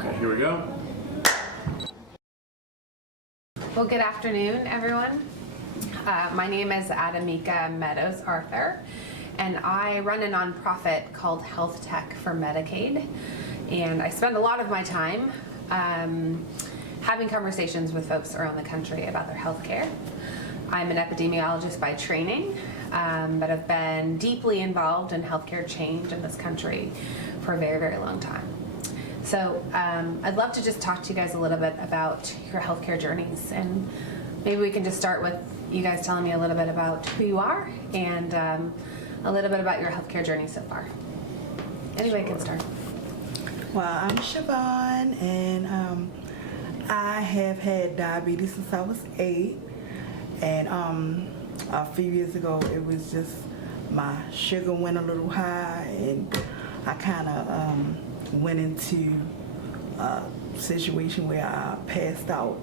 Okay, here we go. Well, good afternoon, everyone. My name is Adamika Meadows Arthur, and I run a nonprofit called Health Tech for Medicaid. And I spend a lot of my time having conversations with folks around the country about their health care. I'm an epidemiologist by training, but have been deeply involved in healthcare change in this country for a very, very long time. So I'd love to just talk to you guys a little bit about your healthcare journeys, and maybe we can just start with you guys telling me a little bit about who you are and a little bit about your healthcare journey so far. Anybody can start. Well, I'm Siobhan, and I have had diabetes since I was 8, and a few years ago it was just my sugar went a little high, and I kind of went into a situation where I passed out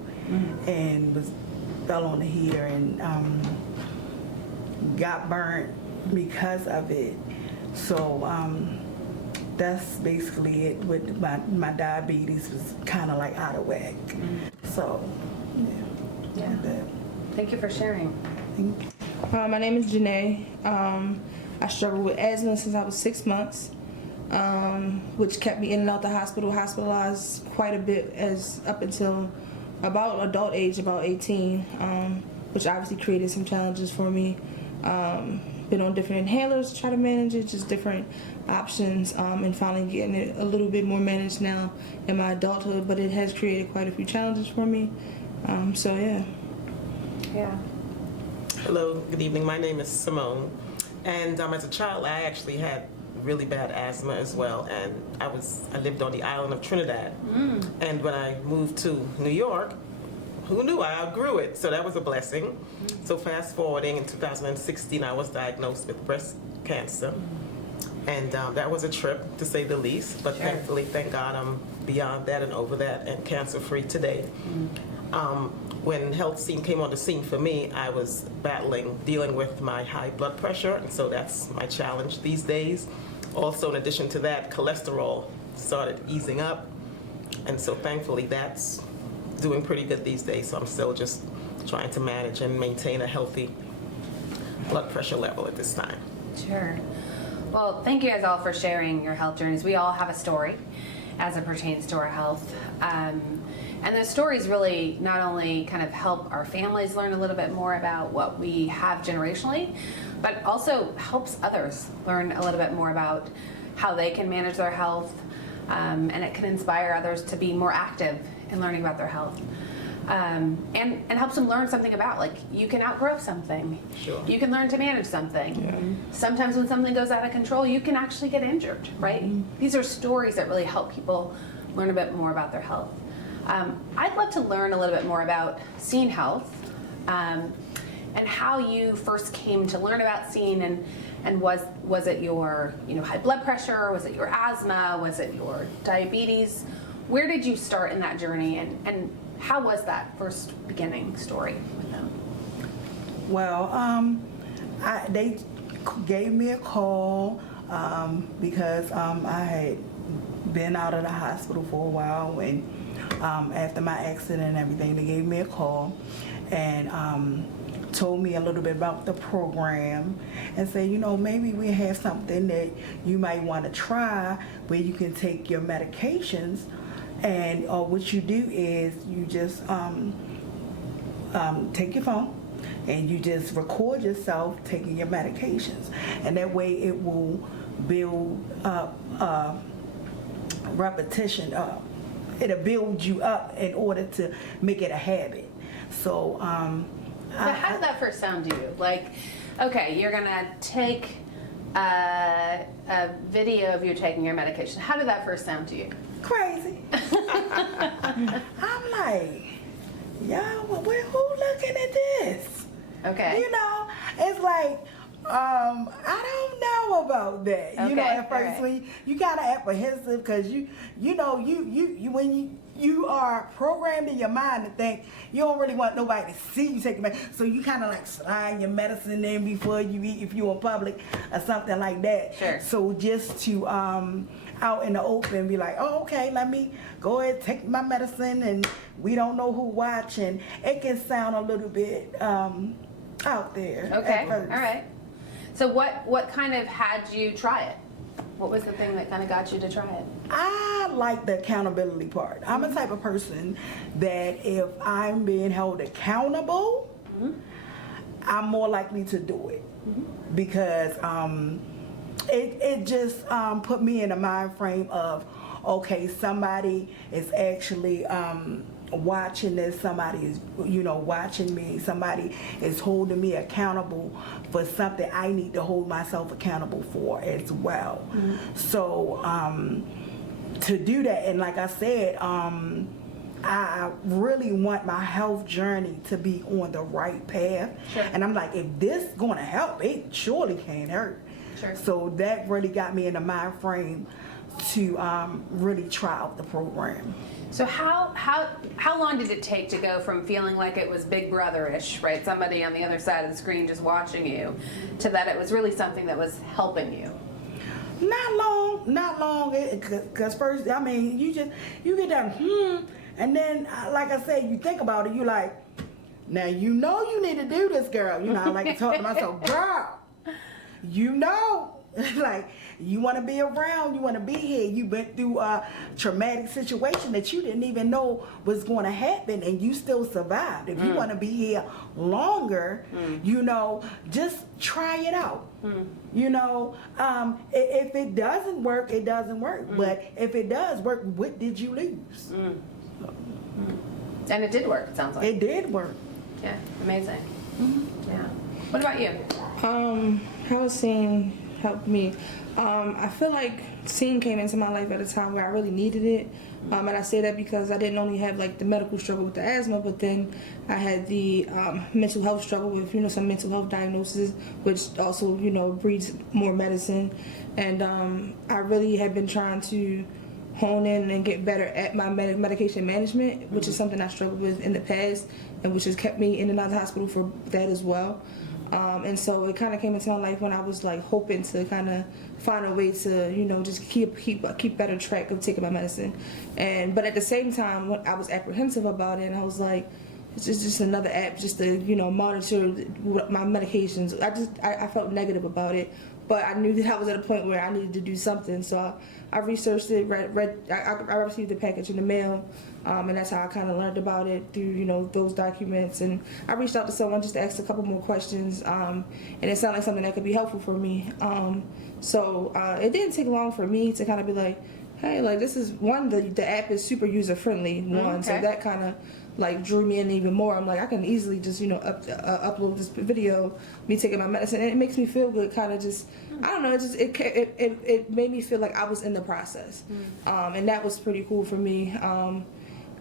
and fell on the heater and got burnt because of it. So that's basically it. With my diabetes was kind of like out of whack. So yeah. Thank you for sharing. Thank you. My name is Janae. I struggled with asthma since I was 6 months, which kept me in and out the hospital, hospitalized quite a bit as up until about adult age, about 18, which obviously created some challenges for me. Been on different inhalers to try to manage it, just different options, and finally getting it a little bit more managed now in my adulthood, but it has created quite a few challenges for me. So yeah. Yeah. Hello, good evening. My name is Simone, and as a child, I actually had really bad asthma as well, and I lived on the island of Trinidad. And when I moved to New York, who knew, I outgrew it, so that was a blessing. So fast forwarding, in 2016, I was diagnosed with breast cancer, and that was a trip, to say the least, but thankfully, thank God, I'm beyond that and over that and cancer-free today. When Health Scene came on the scene for me, I was dealing with my high blood pressure, and so that's my challenge these days. Also, in addition to that, cholesterol started easing up, and so thankfully that's doing pretty good these days. So I'm still just trying to manage and maintain a healthy blood pressure level at this time. Sure. Well, thank you guys all for sharing your health journeys. We all have a story as it pertains to our health. And those stories really not only kind of help our families learn a little bit more about what we have generationally, but also helps others learn a little bit more about how they can manage their health, and it can inspire others to be more active in learning about their health. And helps them learn something about, like, you can outgrow something. Sure. You can learn to manage something. Sometimes when something goes out of control, you can actually get injured, right? These are stories that really help people learn a bit more about their health. I'd love to learn a little bit more about Scene Health, and how you first came to learn about Scene, and was it your high blood pressure? Was it your asthma? Was it your diabetes? Where did you start in that journey, and how was that first beginning story with them? Well, they gave me a call because I had been out of the hospital for a while, and after my accident and everything, they gave me a call and told me a little bit about the program and said, maybe we have something that you might want to try where you can take your medications, and what you do is you just take your phone and you just record yourself taking your medications, and that way it will build up repetition. It'll build you up in order to make it a habit. So But how did that first sound to you? Like, okay, you're gonna take a video of you taking your medication. How did that first sound to you? crazy. I'm like, y'all, who looking at this? Okay. It's like, I don't know about that. Okay, At first alright. when you kind of apprehensive because you when you are programmed in your mind to think you don't really want nobody to see you take medicine, so you kind of like slide your medicine in before you eat if you're in public or something like that. Sure. So just to out in the open, be like, oh, okay, let me go ahead, take my medicine, and we don't know who watching. It can sound a little bit out there. Okay, at first. all right. So what kind of had you try it? What was the thing that kind of got you to try it? I like the accountability part. I'm a type of person that if I'm being held accountable, I'm more likely to do it because it just put me in a mind frame of, okay, somebody is actually watching this, somebody is watching me, somebody is holding me accountable for something I need to hold myself accountable for as well. So to do that, and like I said, I really want my health journey to be on the right path. Sure. And I'm like, if this gonna help, it surely can't hurt. Sure. So that really got me in the mind frame to really try out the program. So how long did it take to go from feeling like it was Big Brother-ish, right? Somebody on the other side of the screen just watching you, to that it was really something that was helping you? Not long. Cause first, I mean, you get that and then like I said, you think about it. You like, now you know you need to do this, girl. You know, I like to talk to myself, girl. You know. Like, you want to be around, you want to be here. You went through a traumatic situation that you didn't even know was going to happen, and you still survived. If you want to be here longer, just try it out. If it doesn't work, it doesn't work. But if it does work, what did you lose? And it did work, it sounds like. It did work. Yeah, amazing. Yeah. What about you? How seeing helped me? I feel like seeing came into my life at a time where I really needed it. And I say that because I didn't only have like the medical struggle with the asthma, but then I had the mental health struggle with some mental health diagnosis, which also breeds more medicine. And I really have been trying to hone in and get better at my medication management, which is something I struggled with in the past, and which has kept me in and out of the hospital for that as well. And so it kind of came into my life when I was like hoping to kind of find a way to just keep better track of taking my medicine, but at the same time I was apprehensive about it, and I was like, it's just another app just to monitor my medications. I felt negative about it, but I knew that I was at a point where I needed to do something. So I researched it, I received the package in the mail, and that's how I kind of learned about it through those documents. And I reached out to someone just to ask a couple more questions, and it sounded like something that could be helpful for me. So it didn't take long for me to kind of be like, hey, like this is one, the app is super user friendly, one, so that kind of like drew me in even more. I'm like, I can easily just upload this video, me taking my medicine, and it makes me feel good. Kind of just, I don't know, it made me feel like I was in the process, and that was pretty cool for me.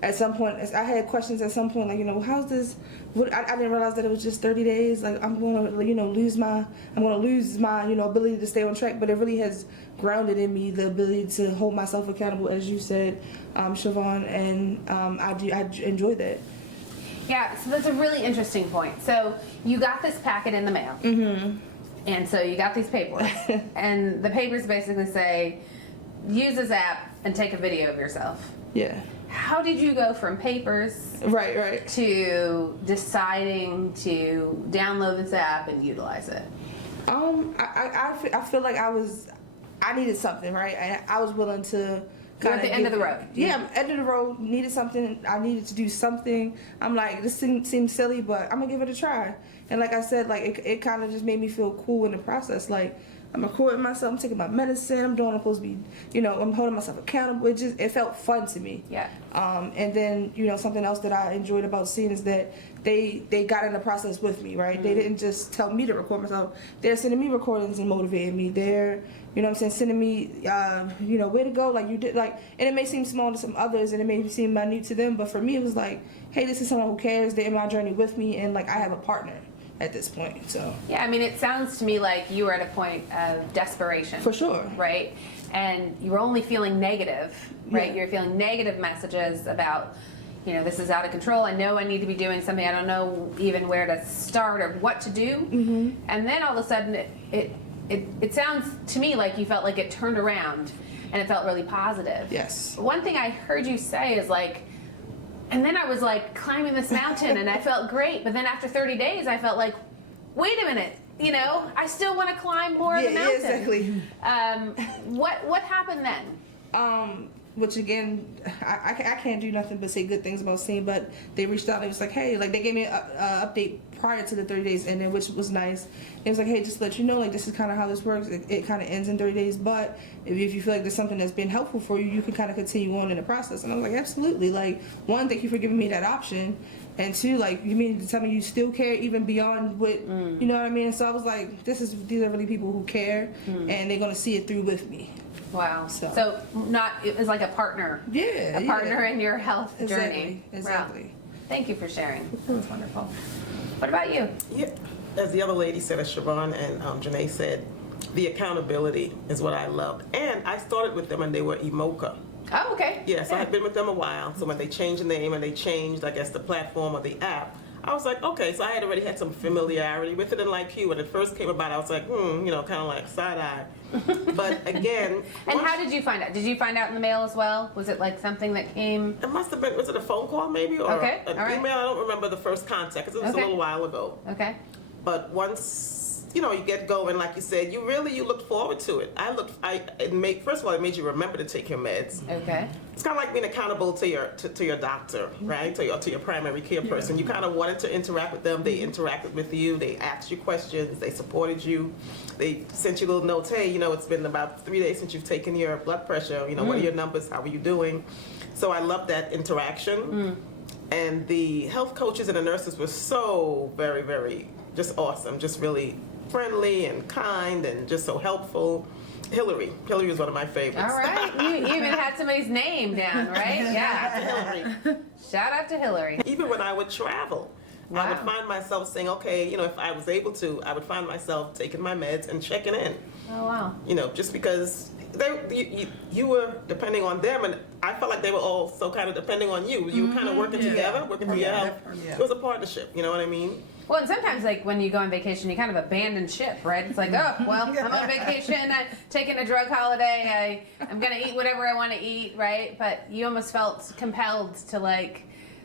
At some point, I had questions at some point, like, how's this? I didn't realize that it was just 30 days. Like, I'm going to, lose my ability to stay on track. But it really has grounded in me the ability to hold myself accountable, as you said, Siobhan, and I enjoy that. Yeah, so that's a really interesting point. So you got this packet in the mail, and so you got these papers, and the papers basically say, use this app and take a video of yourself. Yeah. How did you go from papers right to deciding to download this app and utilize it? I feel like I needed something, right? I was willing to You're at the end of the road. Yeah, end of the road, needed something. I needed to do something. I'm like, this seems silly, but I'm gonna give it a try. And like I said, like it kind of just made me feel cool in the process. Like, I'm recording myself, I'm taking my medicine, I'm doing what I'm supposed to be, I'm holding myself accountable. It felt fun to me. Yeah. And then, something else that I enjoyed about seeing is that they got in the process with me, right? They didn't just tell me to record myself. They're sending me recordings and motivating me. They're, sending me, way to go, like you did, like, and it may seem small to some others and it may seem minute to them, but for me it was like, hey, this is someone who cares, they're in my journey with me, and like I have a partner at this point. So yeah, I mean, it sounds to me like you were at a point of desperation. For sure. Right? And you were only feeling negative, right? Yeah. You're feeling negative messages about, this is out of control. I know I need to be doing something. I don't know even where to start or what to do. And then all of a sudden, it sounds to me like you felt like it turned around and it felt really positive. Yes. One thing I heard you say is like, and then I was like climbing this mountain and I felt great, but then after 30 days I felt like, wait a minute, you know, I still want to climb more of the mountain. Exactly. What happened then? Which again, I can't do nothing but say good things about Scene, but they reached out and it was like, hey, like they gave me an update prior to the 30 days ending, which was nice. It was like, hey, just to let you know, like this is kind of how this works. It kind of ends in 30 days, but if you feel like there's something that's been helpful for you, you can kind of continue on in the process. And I was like, absolutely. Like, one, thank you for giving me that option. And two, like, you mean to tell me you still care even beyond what, you know what I mean? And so I was like, these are really people who care, and they're going to see it through with me. Wow. So- So not, it was like a partner. Yeah, A partner in your health journey. Exactly. Wow. Thank you for sharing. That's wonderful. What about you? Yeah, as the other lady said, as Siobhan and Janae said, the accountability is what I loved. And I started with them and they were Emoca. Oh, okay. Yes, I had been with them a while, so when they changed the name and they changed, I guess, the platform or the app, I was like, okay, so I had already had some familiarity with it, and like you, when it first came about, I was like, you know, kind of like side-eye. But again... And how did you find out? Did you find out in the mail as well? Was it like something that came? It must have been, was it a phone call maybe, or Okay, an all right. email? I don't remember the first contact, because it was Okay. a little while ago. Okay. But once, you know, you get going, like you said, you look forward to it. First of all, it made you remember to take your meds. Okay. It's kind of like being accountable to your doctor, right? To your primary care person. You kind of wanted to interact with them. They interacted with you. They asked you questions. They supported you. They sent you little notes. Hey, you know, it's been about 3 days since you've taken your blood pressure. You know, what are your numbers? How are you doing? So I love that interaction. And the health coaches and the nurses were so very, very just awesome. Just really friendly and kind and just so helpful. Hillary was one of my favorites. All right. You even had somebody's name down, right? Yeah. Hillary. Shout out to Hillary. Even when I would travel, I would Wow. find myself saying, okay, you know, if I was able to, I would find myself taking my meds and checking in. Oh, wow. You know, just because you were depending on them, and I felt like they were also kind of depending on you. You were kind of working together, working through your health. Yeah. It was a partnership, you know what I mean? Well, and sometimes, like, when you go on vacation, you kind of abandon ship, right? It's like, oh, well, I'm on vacation, I'm taking a drug holiday, I'm going to eat whatever I want to eat, right? But you almost felt compelled to, like,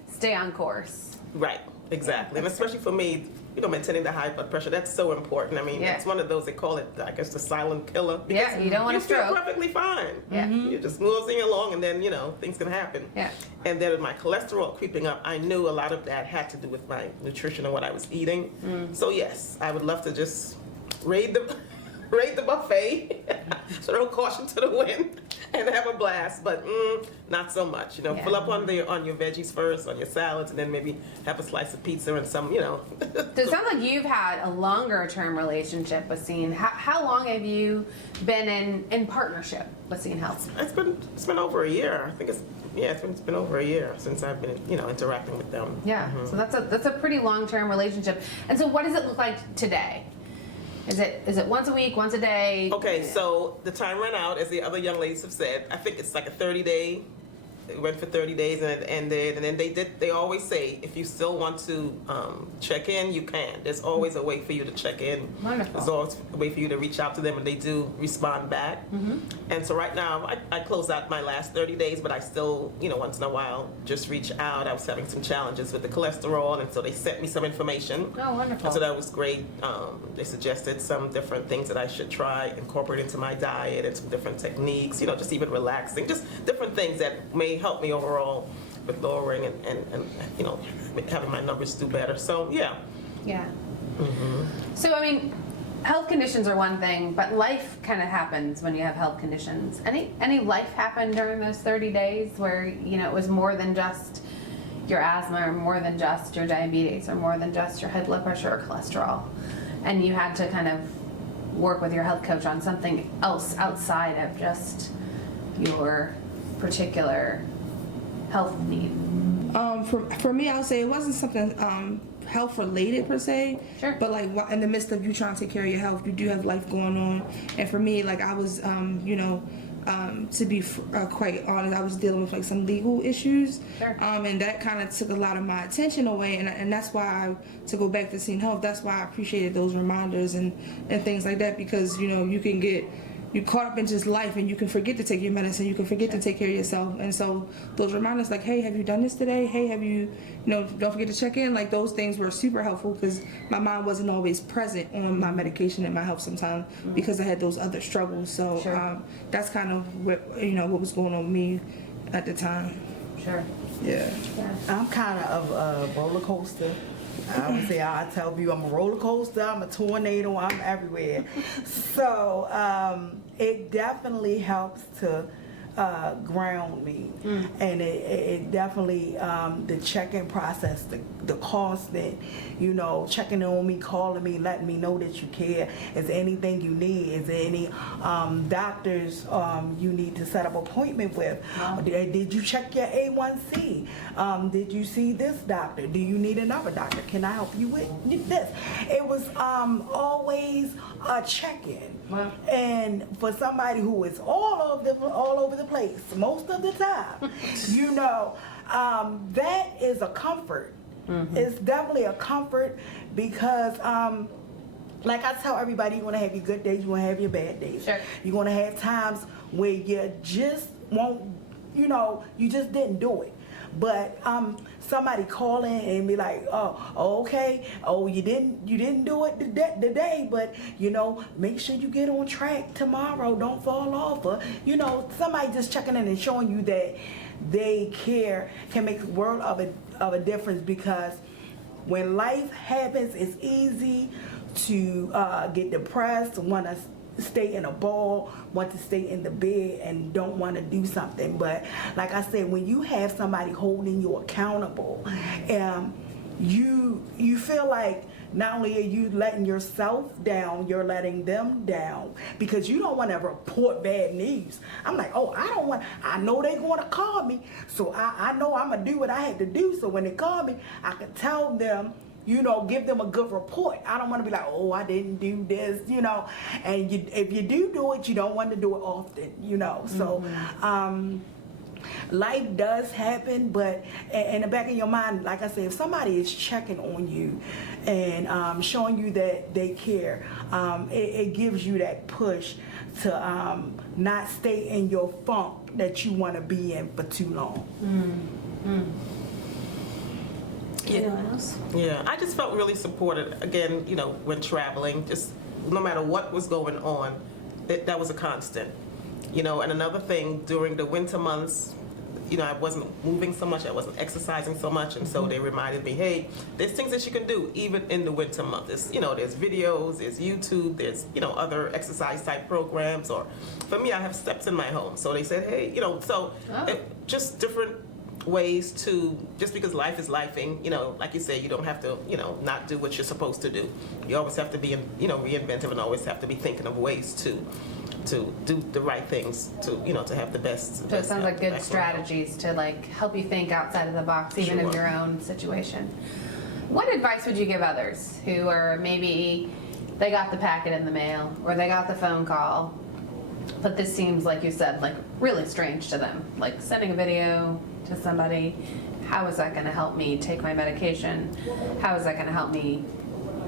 stay on course. Right, exactly. And especially for me, you know, maintaining the high blood pressure, that's so important. I mean, Yeah. it's one of those, they call it, I guess, the silent killer. Yeah, you don't want you to stroke. feel perfectly fine. Yeah. You're just moving along, and then, you know, things can happen. Yeah. And then with my cholesterol creeping up, I knew a lot of that had to do with my nutrition and what I was eating. So yes, I would love to just raid the buffet, throw caution to the wind, and have a blast. But not so much. You know, Yeah. fill up on your veggies first, on your salads, and then maybe have a slice of pizza and some, you know. So it sounds like you've had a longer term relationship with Scene. How long have you been in partnership with Scene Health? It's been over a year. I think it's been over a year since I've been, you know, interacting with them. Yeah, so that's a pretty long term relationship. And so what does it look like today? Is it once a week, once a day? Okay, so the time ran out, as the other young ladies have said. I think it's like a 30-day. It went for 30 days and it ended. And then they always say, if you still want to check in, you can. There's always a way for you to check in. Wonderful. There's always a way for you to reach out to them, and they do respond back. And so right now, I closed out my last 30 days, but I still, you know, once in a while, just reach out. I was having some challenges with the cholesterol, and so they sent me some information. Oh, wonderful. And so that was great. They suggested some different things that I should try, incorporate into my diet, and some different techniques, you know, just even relaxing, just different things that may help me overall with lowering and you know, having my numbers do better. So, yeah. Yeah. So, I mean, health conditions are one thing, but life kind of happens when you have health conditions. Any life happened during those 30 days where, you know, it was more than just your asthma or more than just your diabetes or more than just your high blood pressure or cholesterol, and you had to kind of work with your health coach on something else outside of just your particular health need? For me, I would say it wasn't something health related per se. Sure. But like in the midst of you trying to take care of your health, you do have life going on. And for me, like I was, you know, to be quite honest, I was dealing with like some legal issues. Sure. And that kind of took a lot of my attention away. And that's why to go back to Scene Health, that's why I appreciated those reminders and things like that, because, you know, you can get you caught up in just life, and you can forget to take your medicine, you can forget to take care of yourself. And so those reminders like, hey, have you done this today? Hey, have you, don't forget to check in. Like, those things were super helpful because my mind wasn't always present on my medication and my health sometimes because I had those other struggles. So that's kind of what was going on with me at the time. Sure. Yeah. I'm kind of a roller coaster. I would say, I tell you, I'm a roller coaster, I'm a tornado, I'm everywhere. So it definitely helps to ground me. And it definitely, the check-in process, the constant, checking on me, calling me, letting me know that you care. Is there anything you need? Is there any doctors you need to set up appointment with? Did you check your A1C? Did you see this doctor? Do you need another doctor? Can I help you with this? It was always a check-in. Wow. And for somebody who is all over the place most of the time, that is a comfort. It's definitely a comfort because like I tell everybody, you're going to have your good days, you're going to have your bad days. Sure. You're going to have times where you just won't, you just didn't do it. But somebody calling and be like, oh, okay, oh, you didn't do it today, but make sure you get on track tomorrow. Don't fall off. Or somebody just checking in and showing you that they care can make a world of a difference, because when life happens, it's easy to get depressed, want to stay in a ball, want to stay in the bed, and don't want to do something. But like I said, when you have somebody holding you accountable, you feel like not only are you letting yourself down, you're letting them down, because you don't want to report bad news. I'm like, I know they're going to call me, so I know I'm going to do what I had to do, so when they call me, I can tell them, give them a good report. I don't want to be like, oh, I didn't do this, and if you do it, you don't want to do it often, so life does happen, but in the back of your mind, like I said, if somebody is checking on you and showing you that they care, it gives you that push to not stay in your funk that you want to be in for too long. Anyone else? Yeah, I just felt really supported, again, when traveling, just no matter what was going on, that was a constant. And another thing, during the winter months, I wasn't moving so much, I wasn't exercising so much, and so they reminded me, hey, there's things that you can do even in the winter month. There's videos, there's YouTube, there's, other exercise type programs, or for me, I have steps in my home. So they said, hey, just different ways to, just because life is lifing, like you say, you don't have to, not do what you're supposed to do. You always have to be, reinventive, and always have to be thinking of ways to do the right things, to have the best. So it sounds like good strategies to help you think outside of the box, even in your own situation. What advice would you give others who are maybe they got the packet in the mail or they got the phone call, but this seems, like you said, really strange to them, like sending a video to somebody? How is that going to help me take my medication? How is that going to help me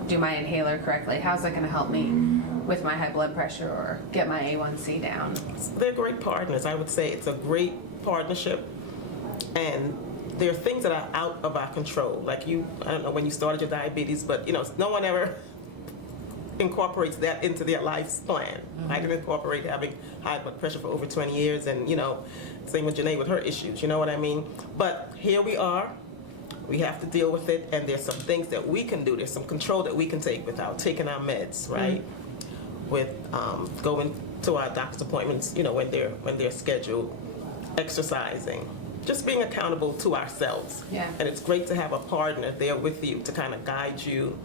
do my inhaler correctly? How's that going to help me with my high blood pressure or get my A1C down? They're great partners. I would say it's a great partnership, and there are things that are out of our control. Like I don't know when you started your diabetes, but no one ever incorporates that into their life's plan. I can incorporate having high blood pressure for over 20 years, and same with Janae with her issues, you know what I mean? But here we are. We have to deal with it, and there's some things that we can do. There's some control that we can take without taking our meds, right? With going to our doctor's appointments, when they're scheduled, exercising, just being accountable to ourselves. Yeah. And it's great to have a partner there with you to kind of guide you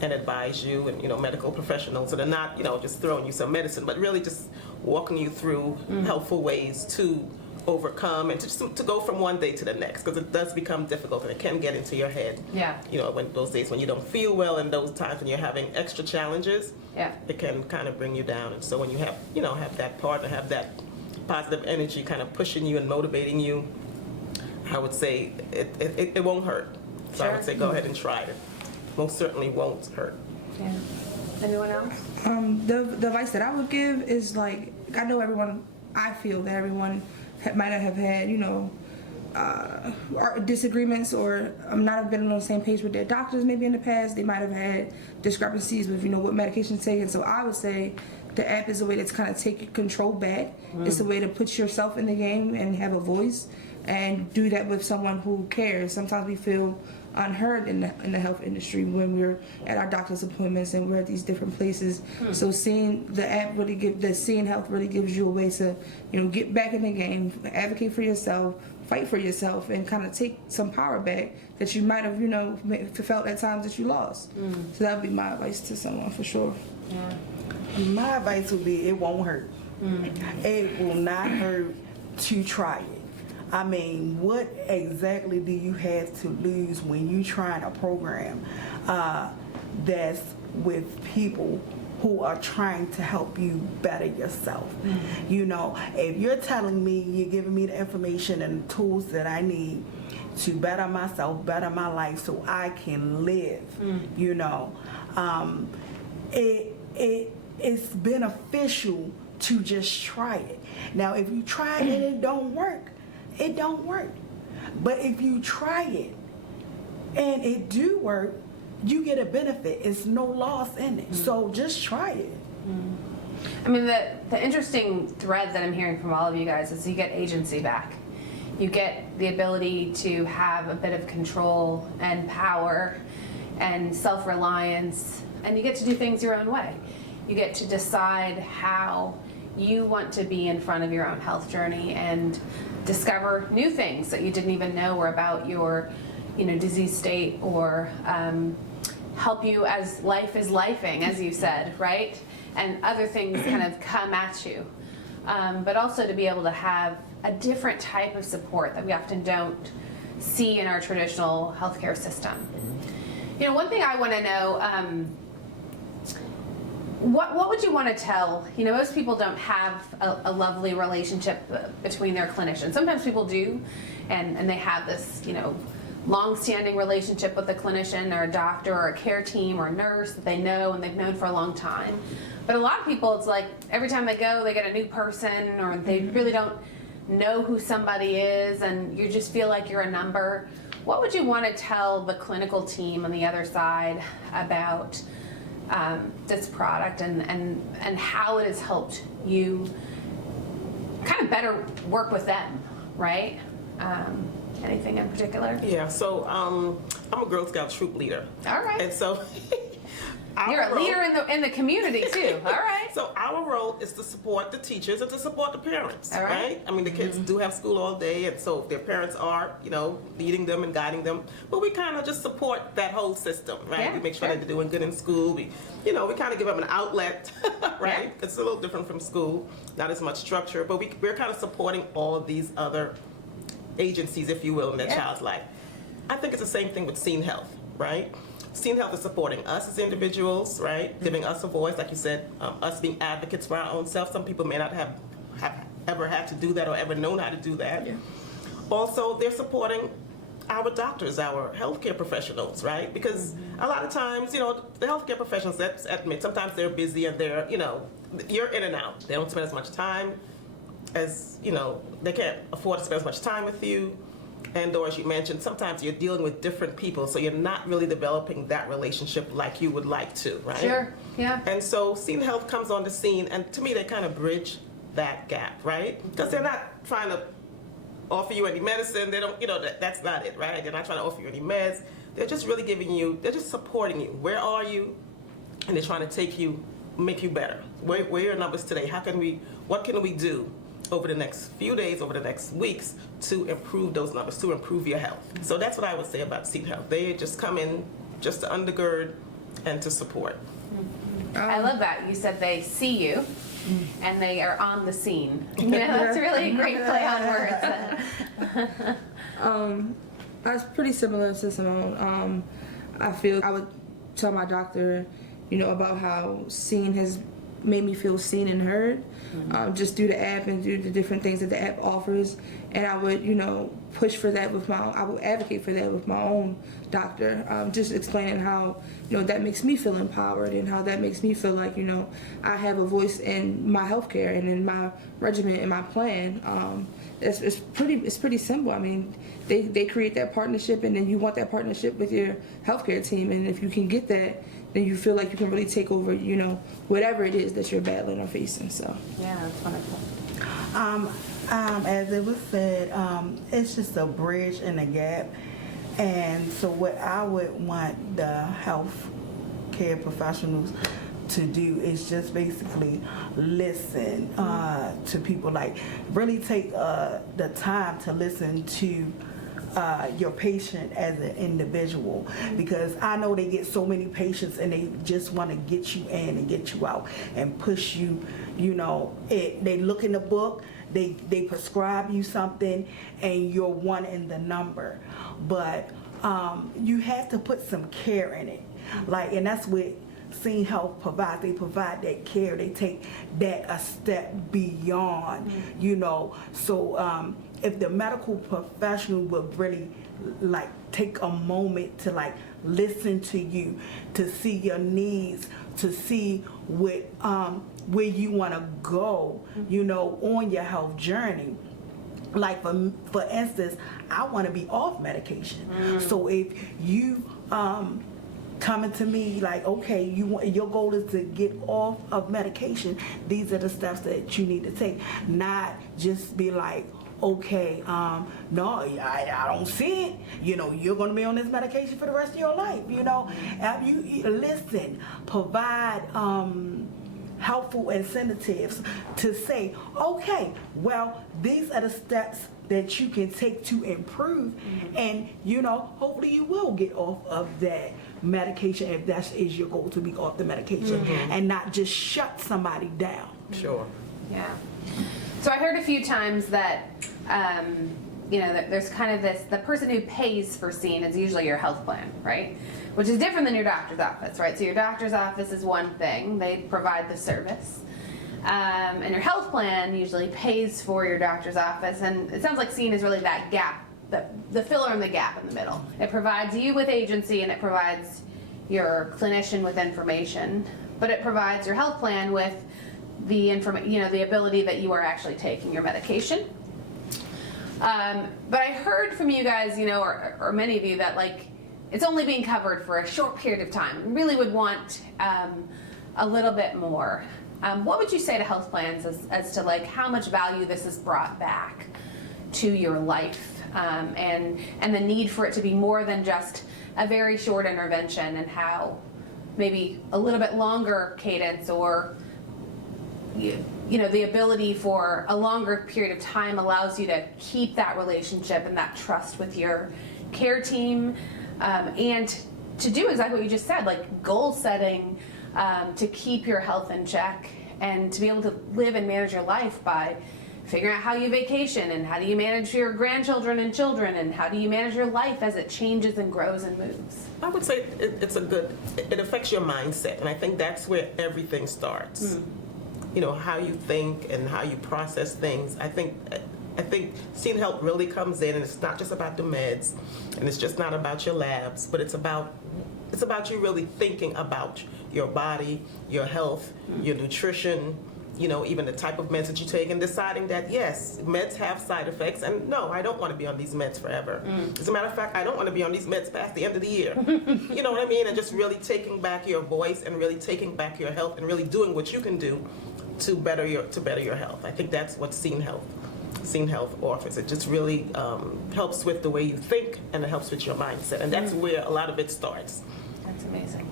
and advise you, and medical professionals that are not just throwing you some medicine, but really just walking you through helpful ways to overcome and to go from one day to the next, because it does become difficult and it can get into your head. Yeah. When those days when you don't feel well, and those times when you're having extra challenges, Yeah. it can kind of bring you down. And so when you have have that partner, have that positive energy kind of pushing you and motivating you, I would say it won't hurt. So I would say go ahead and try it. Most certainly won't hurt. Yeah. Anyone else? The advice that I would give is I know everyone, I feel that everyone might not have had, disagreements or not have been on the same page with their doctors maybe in the past. They might have had discrepancies with, what medication taken. So I would say the app is a way to kind of take control back. It's a way to put yourself in the game and have a voice and do that with someone who cares. Sometimes we feel unheard in the health industry when we're at our doctor's appointments and we're at these different places. So seeing the app Seeing Health really gives you a way to, get back in the game, advocate for yourself, fight for yourself, and kind of take some power back that you might have, felt at times that you lost. So that would be my advice to someone for sure. My advice would be it won't hurt. It will not hurt to try it. I mean, what exactly do you have to lose when you trying a program that's with people who are trying to help you better yourself? If you're telling me, you're giving me the information and the tools that I need to better myself, better my life so I can live, it's beneficial to just try it. Now, if you try it and it don't work, it don't work. But if you try it and it do work, you get a benefit. It's no loss in it. So just try it. I mean, the interesting thread that I'm hearing from all of you guys is you get agency back. You get the ability to have a bit of control and power and self-reliance, and you get to do things your own way. You get to decide how you want to be in front of your own health journey and discover new things that you didn't even know were about your disease state, or help you as life is lifing, as you said, right? And other things kind of come at you. But also to be able to have a different type of support that we often don't see in our traditional healthcare system. One thing I want to know, what would you want to tell? Most people don't have a lovely relationship between their clinicians. Sometimes people do, and they have this, long-standing relationship with a clinician or a doctor or a care team or a nurse that they know and they've known for a long time. But a lot of people, it's like every time they go, they get a new person, or they really don't know who somebody is, and you just feel like you're a number. What would you want to tell the clinical team on the other side about this product and how it has helped you kind of better work with them, right? Anything in particular? Yeah, so I'm a Girl Scout troop leader. All right. And so You're a leader in the community too. All right. So our role is to support the teachers and to support the parents, All right? I mean, the kids do have school all day, and so their parents are, leading them and guiding them. But we kind of just support that whole system, right? Yeah, We make sure sure. that they're doing good in school. We kind of give them an outlet, right? Yeah. It's a little different from school, not as much structure, but we're kind of supporting all of these other agencies, if you will, in their child's life. I think it's the same thing with Scene Health, right? Scene Health is supporting us as individuals, right? Giving us a voice, like you said, us being advocates for our own self. Some people may not have ever had to do that or ever known how to do that. Yeah. Also, they're supporting our doctors, our healthcare professionals, right? Because a lot of times, the healthcare professionals, let's admit, sometimes they're busy and they're, you're in and out. They don't spend as much time as, they can't afford to spend as much time with you. And or as you mentioned, sometimes you're dealing with different people, so you're not really developing that relationship like you would like to, right? Sure, yeah. And so Scene Health comes on the scene, and to me, they kind of bridge that gap, right? Because they're not trying to offer you any medicine. They don't, that's not it, right? They're not trying to offer you any meds. They're just really they're just supporting you. Where are you? And they're trying to make you better. Where are your numbers today? What can we do over the next few days, over the next weeks, to improve those numbers, to improve your health? So that's what I would say about Scene Health. They just come in just to undergird and to support. I love that. You said they see you and they are on the scene. That's really a great play on words. That's pretty similar to Simone. I feel I would tell my doctor, about how Scene has made me feel seen and heard, just through the app and through the different things that the app offers. And I would, push for that with I would advocate for that with my own doctor. Just explaining how, that makes me feel empowered and how that makes me feel like, I have a voice in my healthcare and in my regimen and my plan. It's pretty simple. I mean, they create that partnership, and then you want that partnership with your healthcare team, and if you can get that, then you feel like you can really take over, whatever it is that you're battling or facing. So Yeah, that's wonderful. As it was said, it's just a bridge and a gap. And so what I would want the health care professionals to do is just basically listen to people, like really take the time to listen to your patient as an individual, because I know they get so many patients and they just want to get you in and get you out and push you. They look in the book, they prescribe you something, and you're one in the number. But you have to put some care in it, and that's what Scene Health provides. They provide that care. They take that a step beyond. So if the medical professional would really take a moment to listen to you, to see your needs, to see what where you want to go, on your health journey. Like for instance, I want to be off medication. So if you coming to me okay, your goal is to get off of medication, these are the steps that you need to take. Not just be okay, no, I don't see it. You're going to be on this medication for the rest of your life. You listen, provide helpful incentives to say, okay, well, these are the steps that you can take to improve, and hopefully you will get off of that medication if that is your goal, to be off the medication, and not just shut somebody down. Sure. Yeah. So I heard a few times that, that there's kind of the person who pays for Scene is usually your health plan, right? Which is different than your doctor's office, right? So your doctor's office is one thing, they provide the service. And your health plan usually pays for your doctor's office, and it sounds like Scene is really that gap, the filler in the gap in the middle. It provides you with agency, and it provides your clinician with information, but it provides your health plan with the the ability that you are actually taking your medication. But I heard from you guys, or many of you, that it's only being covered for a short period of time, and really would want a little bit more. What would you say to health plans as to how much value this has brought back to your life, and the need for it to be more than just a very short intervention, and how maybe a little bit longer cadence, or the ability for a longer period of time allows you to keep that relationship and that trust with your care team, and to do exactly what you just said, goal setting, to keep your health in check, and to be able to live and manage your life by figuring out how you vacation, and how do you manage your grandchildren and children, and how do you manage your life as it changes and grows and moves. I would say it affects your mindset, and I think that's where everything starts. How you think and how you process things. I think Scene Health really comes in, and it's not just about the meds, and it's just not about your labs, but it's about you really thinking about your body, your health, your nutrition, even the type of meds that you take, and deciding that, yes, meds have side effects, and no, I don't want to be on these meds forever. As a matter of fact, I don't want to be on these meds past the end of the year. You know what I mean? And just really taking back your voice, and really taking back your health, and really doing what you can do to better your health. I think that's what Scene Health offers. It just really helps with the way you think, and it helps with your mindset, and that's where a lot of it starts. That's amazing.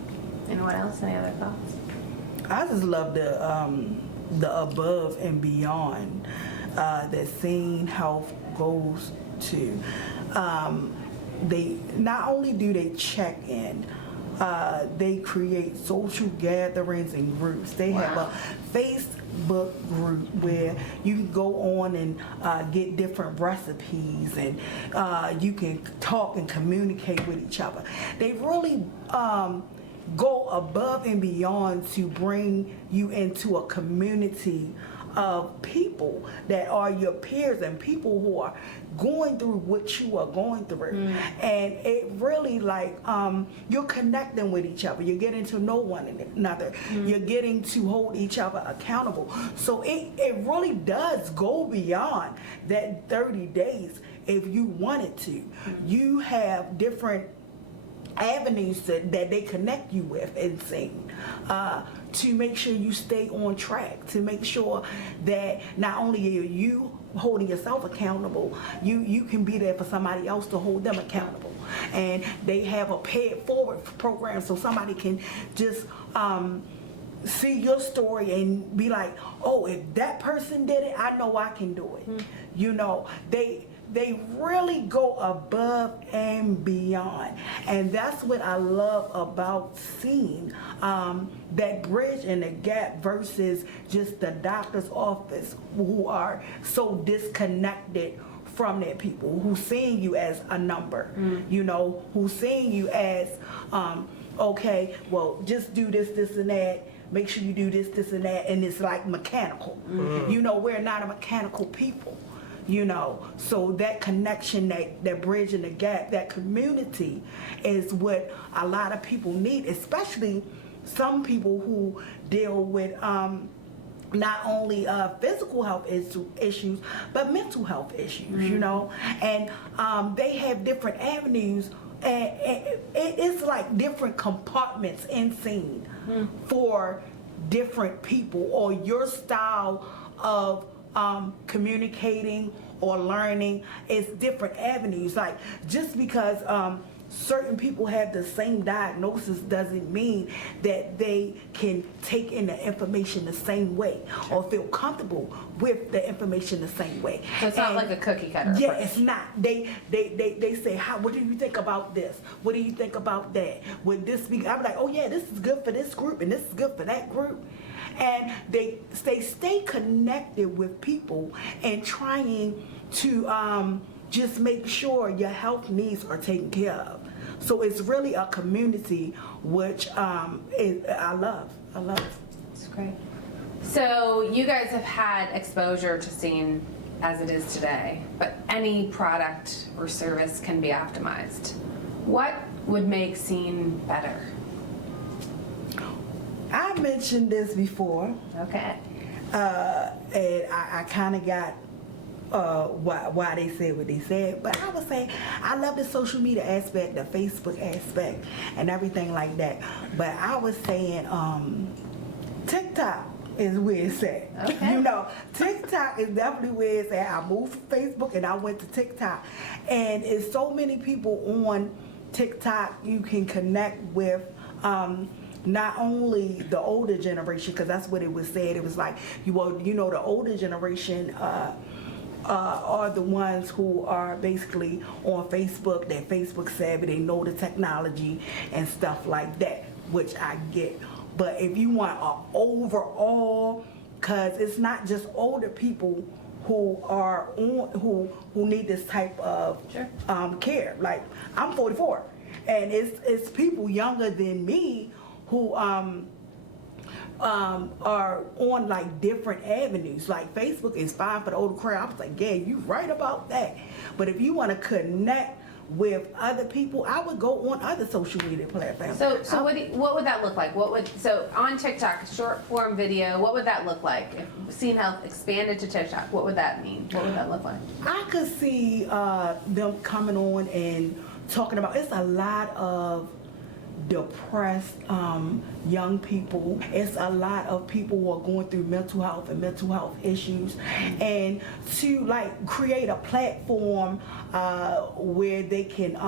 Anyone else? Any other thoughts? I just love the above and beyond that Scene Health goes to. They not only do they check in, they create social gatherings and groups. They have a Facebook group where you can go on and get different recipes, and you can talk and communicate with each other. They really go above and beyond to bring you into a community of people that are your peers and people who are going through what you are going through. And it really like you're connecting with each other, you're getting to know one another, you're getting to hold each other accountable. So it really does go beyond that 30 days if you wanted to. You have different avenues that they connect you with and sing to make sure you stay on track, to make sure that not only are you holding yourself accountable, you can be there for somebody else to hold them accountable. And they have a pay it forward program so somebody can just see your story and be like, oh, if that person did it, I know I can do it. You know, they really go above and beyond. And that's what I love about seeing that bridge and the gap versus just the doctor's office who are so disconnected from their people, who seeing you as a number, you know, who seeing you as, okay, well, just do this, this, and that. Make sure you do this, this, and that. And it's like mechanical. You know, we're not a mechanical people. You know, so that connection, that bridge and the gap, that community is what a lot of people need, especially some people who deal with not only physical health issues, but mental health issues, you know, and they have different avenues, and it's like different compartments in scene for different people, or your style of communicating or learning is different avenues. Like, just because certain people have the same diagnosis doesn't mean that they can take in the information the same way or feel comfortable with the information the same way. So it's not like a cookie cutter Yeah, approach. it's not. They say, what do you think about this? What do you think about that? Would this be? I'm like, oh yeah, this is good for this group and this is good for that group. And they stay connected with people and trying to just make sure your health needs are taken care of. So it's really a community which I love. That's great. So you guys have had exposure to Scene as it is today, but any product or service can be optimized. What would make Scene better? I mentioned this before, Okay. and I kind of got why they said what they said, but I would say I love the social media aspect, the Facebook aspect, and everything like that. But I was saying TikTok is where it's at. Okay. You know, TikTok is definitely where it's at. I moved from Facebook and I went to TikTok, and it's so many people on TikTok you can connect with. Not only the older generation, because that's what it was said. It was like, you know, the older generation are the ones who are basically on Facebook. They're Facebook savvy. They know the technology and stuff like that, which I get. But if you want an overall, because it's not just older people who are on who need this type of care. Like, I'm 44, and it's people younger than me who are on like different avenues. Like, Facebook is fine for the older crowd. I was like, yeah, you right about that. But if you want to connect with other people, I would go on other social media platforms. So what would that look like? So on TikTok, short form video, what would that look like? If Scene Health expanded to TikTok, what would that mean? What would that look like? I could see them coming on and talking about, it's a lot of depressed young people. It's a lot of people who are going through mental health and mental health issues, and to like create a platform where they can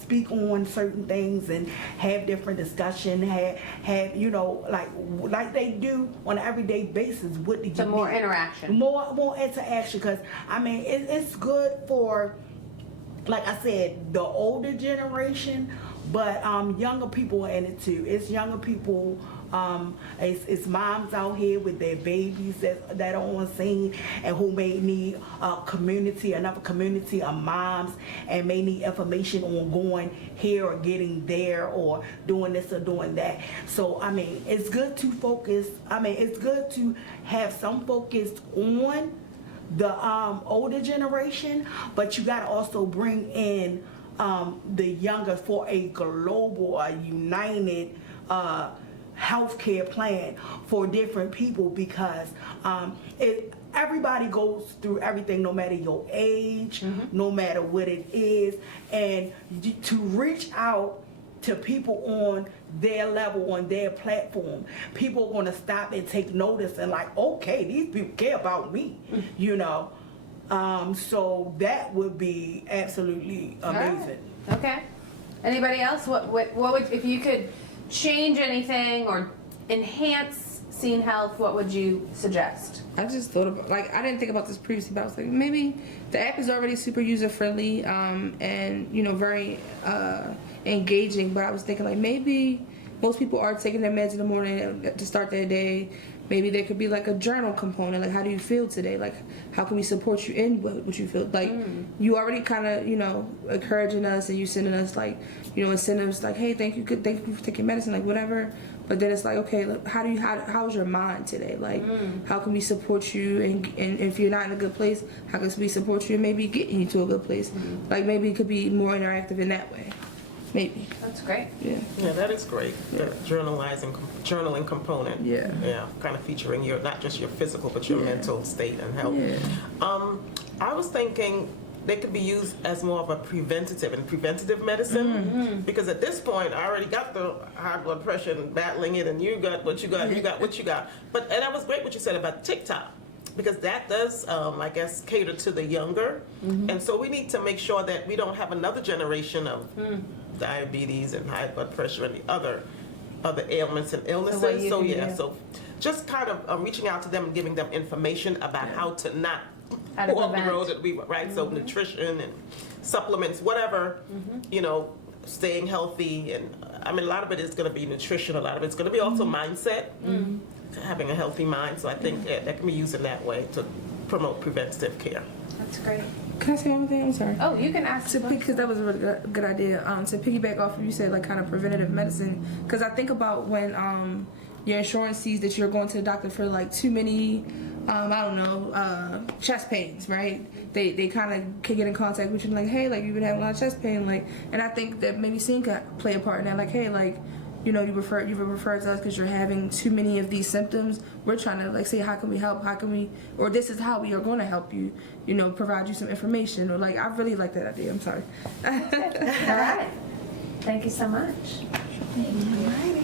speak on certain things and have different discussion, have you know, like they do on an everyday basis. What did you So more need? interaction. More interaction, because I mean it's good for, like I said, the older generation but younger people are in it too. It's younger people. It's moms out here with their babies that are on scene and who may need another community of moms, and may need information on going here or getting there or doing this or doing that. So I mean, it's good to focus. I mean, it's good to have some focus on the older generation, but you got to also bring in the younger for a global, united healthcare plan for different people, because everybody goes through everything, no matter your age, no matter what it is, and to reach out to people on their level, on their platform, people are going to stop and take notice and like, okay, these people care about me, you know. So that would be absolutely amazing. Right. Okay. Anybody else? What would, if you could change anything or enhance Scene Health, what would you suggest? I just thought about, like, I didn't think about this previously, but I was like, maybe the app is already super user friendly, and you know, very engaging. But I was thinking, like, maybe most people are taking their meds in the morning to start their day. Maybe there could be like a journal component, like, how do you feel today? Like, how can we support you in what you feel? Like, you already kind of, you know, encouraging us, and you sending us, like, you know, incentives like, hey, thank you for taking medicine, like, whatever. But then it's like, okay, look, how's your mind today? Like, how can we support you? And if you're not in a good place, how can we support you and maybe getting you to a good place? Like, maybe it could be more interactive in that way. Maybe. That's great. Yeah. Yeah, that is great. The journaling component. Yeah. Yeah, kind of featuring your, not just your physical, but your mental state and health. Yeah. I was thinking they could be used as more of a preventative medicine, because at this point I already got the high blood pressure and battling it, and you got what you got, you got what you got. And that was great what you said about TikTok, because that does, I guess, cater to the younger, and so we need to make sure that we don't have another generation of diabetes and high blood pressure and the other ailments and illnesses. So just kind of reaching out to them and giving them information about how to not How to walk the prevent. road that we right. So nutrition and supplements, whatever, you know, staying healthy, and I mean, a lot of it is going to be nutrition. A lot of it's going to be also mindset, having a healthy mind. So I think that can be used in that way to promote preventative care. That's great. Can I say one thing? I'm sorry. Oh, you can ask. Because that was a really good idea. To piggyback off of you said, like, kind of preventative medicine. Because I think about when your insurance sees that you're going to the doctor for like too many, chest pains, right? They kind of can get in contact with you like, hey, like, you've been having a lot of chest pain, like, and I think that maybe Scene could play a part in that, like, hey, like, you know, you've been referred to us because you're having too many of these symptoms. We're trying to, like, say, how can we help? How can we, or this is how we are going to help you, you know, provide you some information. Or, like, I really like that idea. I'm sorry. All right. Thank you so much. Alrighty.